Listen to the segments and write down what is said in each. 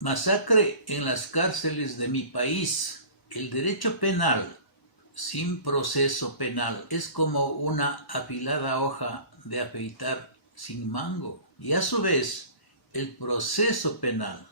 Masacre en las cárceles de mi país. El derecho penal sin proceso penal es como una afilada hoja de afeitar sin mango. Y a su vez, el proceso penal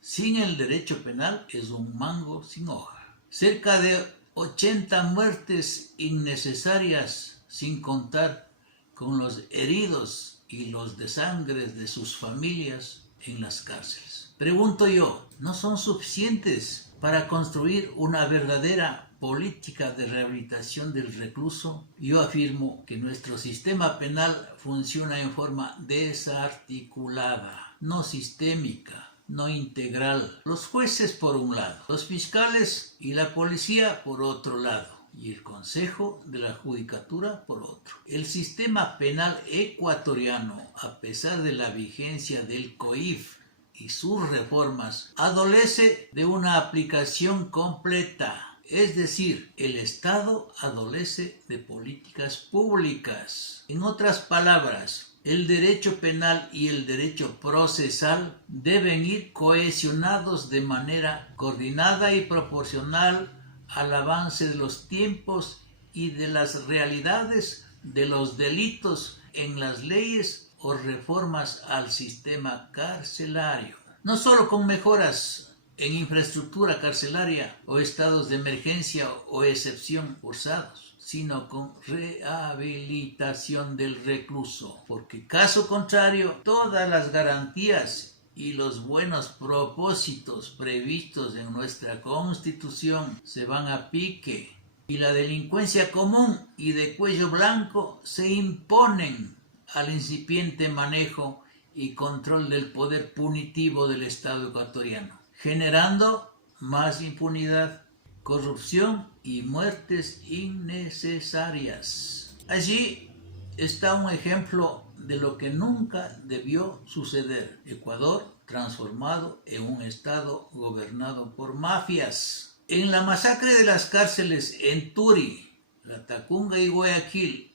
sin el derecho penal es un mango sin hoja. Cerca de 80 muertes innecesarias, sin contar con los heridos y los desangres de sus familias en las cárceles. Pregunto yo, ¿no son suficientes para construir una verdadera política de rehabilitación del recluso? Yo afirmo que nuestro sistema penal funciona en forma desarticulada, no sistémica, no integral. Los jueces por un lado, los fiscales y la policía por otro lado, y el Consejo de la Judicatura por otro. El sistema penal ecuatoriano, a pesar de la vigencia del COIF y sus reformas, adolece de una aplicación completa. Es decir, el Estado adolece de políticas públicas. En otras palabras, el derecho penal y el derecho procesal deben ir cohesionados de manera coordinada y proporcional al avance de los tiempos y de las realidades de los delitos en las leyes o reformas al sistema carcelario. No solo con mejoras en infraestructura carcelaria o estados de emergencia o excepción forzados, sino con rehabilitación del recluso, porque caso contrario, todas las garantías y los buenos propósitos previstos en nuestra Constitución se van a pique y la delincuencia común y de cuello blanco se imponen al incipiente manejo y control del poder punitivo del Estado ecuatoriano, generando más impunidad, corrupción y muertes innecesarias. Allí está un ejemplo de lo que nunca debió suceder. Ecuador transformado en un estado gobernado por mafias. En la masacre de las cárceles en Turi, La Tacunga y Guayaquil,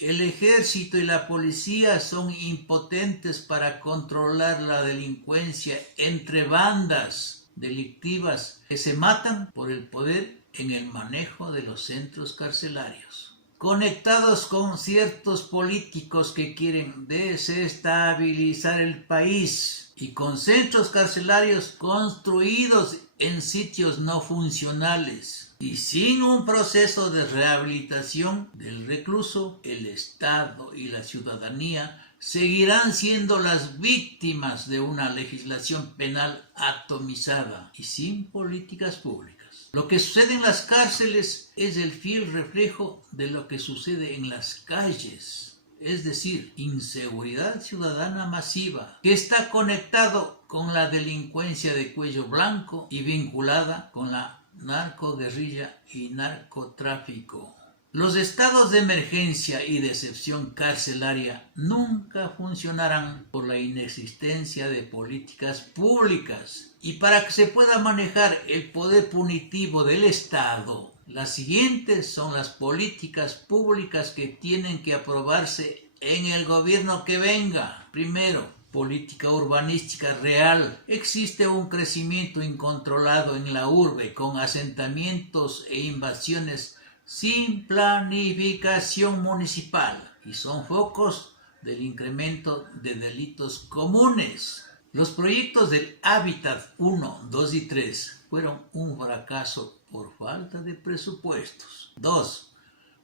el ejército y la policía son impotentes para controlar la delincuencia entre bandas delictivas que se matan por el poder en el manejo de los centros carcelarios, conectados con ciertos políticos que quieren desestabilizar el país y con centros carcelarios construidos en sitios no funcionales y sin un proceso de rehabilitación del recluso, el Estado y la ciudadanía seguirán siendo las víctimas de una legislación penal atomizada y sin políticas públicas. Lo que sucede en las cárceles es el fiel reflejo de lo que sucede en las calles, es decir, inseguridad ciudadana masiva, que está conectado con la delincuencia de cuello blanco y vinculada con la narcoguerrilla y narcotráfico. Los estados de emergencia y de excepción carcelaria nunca funcionarán por la inexistencia de políticas públicas. Y para que se pueda manejar el poder punitivo del Estado, las siguientes son las políticas públicas que tienen que aprobarse en el gobierno que venga. Primero, política urbanística real. Existe un crecimiento incontrolado en la urbe con asentamientos e invasiones sin planificación municipal y son focos del incremento de delitos comunes. Los proyectos del Hábitat 1, 2 y 3 fueron un fracaso por falta de presupuestos. 2.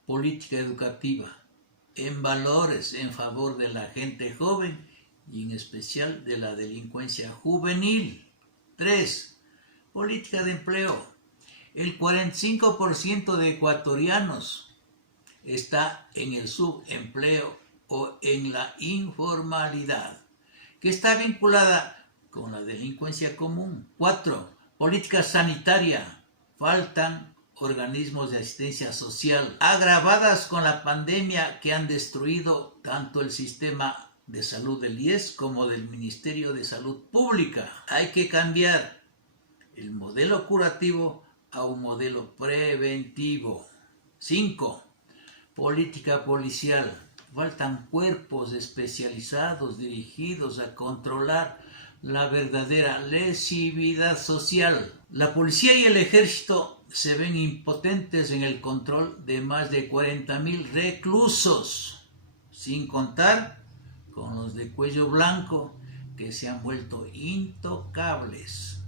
Política educativa en valores en favor de la gente joven y en especial de la delincuencia juvenil. 3. Política de empleo. El 45% de ecuatorianos está en el subempleo o en la informalidad, que está vinculada con la delincuencia común. 4. Política sanitaria. Faltan organismos de asistencia social, agravadas con la pandemia que han destruido tanto el sistema de salud del IES como del Ministerio de Salud Pública. Hay que cambiar el modelo curativo a un modelo preventivo. 5. Política policial. Faltan cuerpos especializados dirigidos a controlar la verdadera lesividad social. La policía y el ejército se ven impotentes en el control de más de 40.000 reclusos, sin contar con los de cuello blanco que se han vuelto intocables.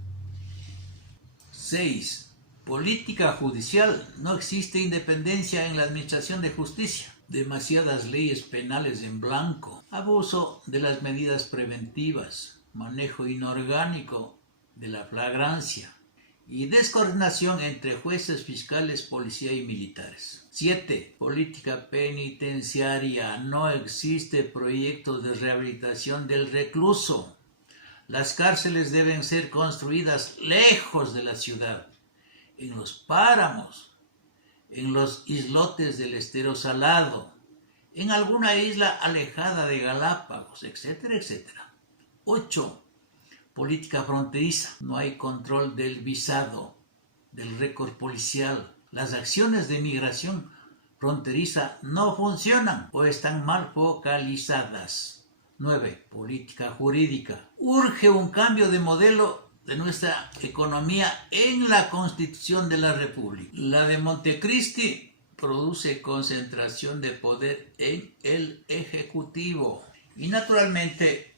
6. Política judicial. No existe independencia en la administración de justicia. Demasiadas leyes penales en blanco. Abuso de las medidas preventivas. Manejo inorgánico de la flagrancia. Y descoordinación entre jueces, fiscales, policía y militares. 7. Política penitenciaria. No existe proyecto de rehabilitación del recluso. Las cárceles deben ser construidas lejos de la ciudad, en los páramos, en los islotes del estero salado, en alguna isla alejada de Galápagos, etcétera, etcétera. 8. Política fronteriza. No hay control del visado, del récord policial. Las acciones de migración fronteriza no funcionan o están mal focalizadas. 9. Política jurídica. Urge un cambio de modelo de nuestra economía en la Constitución de la República. La de Montecristi produce concentración de poder en el Ejecutivo. Y naturalmente,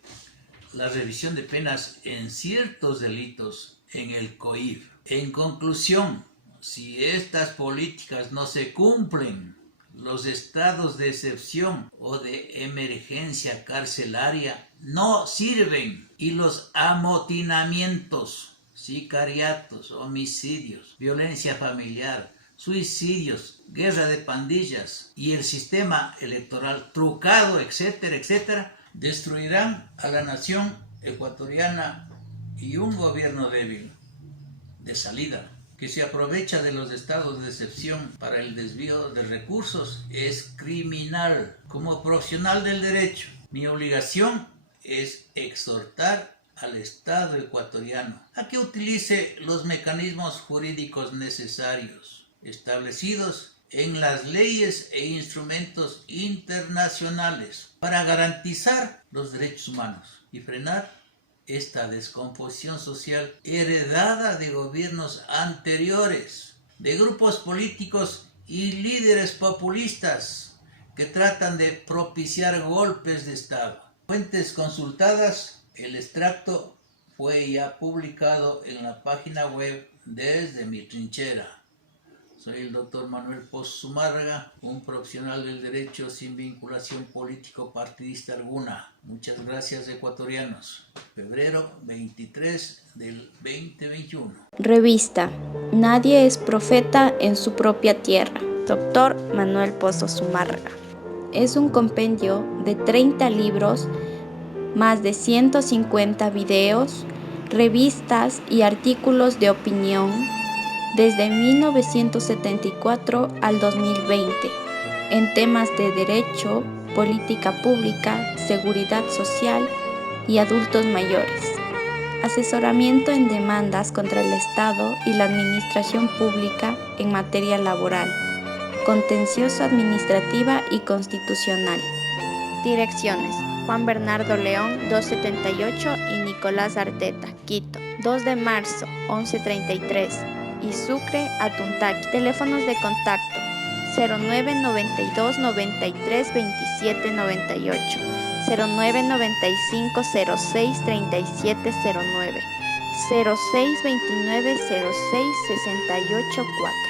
la revisión de penas en ciertos delitos en el COIF. En conclusión, si estas políticas no se cumplen, los estados de excepción o de emergencia carcelaria no sirven y los amotinamientos, sicariatos, homicidios, violencia familiar, suicidios, guerra de pandillas y el sistema electoral trucado, etcétera, etcétera, destruirán a la nación ecuatoriana y un gobierno débil de salida que se aprovecha de los estados de excepción para el desvío de recursos es criminal. Como profesional del derecho, mi obligación es exhortar al Estado ecuatoriano a que utilice los mecanismos jurídicos necesarios establecidos en las leyes e instrumentos internacionales para garantizar los derechos humanos y frenar esta descomposición social heredada de gobiernos anteriores, de grupos políticos y líderes populistas que tratan de propiciar golpes de Estado. Fuentes consultadas, el extracto fue ya publicado en la página web Desde mi trinchera. Soy el doctor Manuel Pozo Zumárraga, un profesional del derecho sin vinculación político-partidista alguna. Muchas gracias, ecuatorianos. Febrero 23 del 2021. Revista Nadie es profeta en su propia tierra. Doctor Manuel Pozo Zumárraga. Es un compendio de 30 libros, más de 150 videos, revistas y artículos de opinión desde 1974 al 2020 en temas de derecho, política pública, seguridad social y adultos mayores, asesoramiento en demandas contra el Estado y la administración pública en materia laboral, contencioso administrativa y constitucional. Direcciones: Juan Bernardo León 278 y Nicolás Arteta, Quito, 2 de marzo 11:33 y Sucre a Tuntaqui. Teléfonos de contacto 0992 93 27 98, 0995 06 37 09, 0629 06 68 4.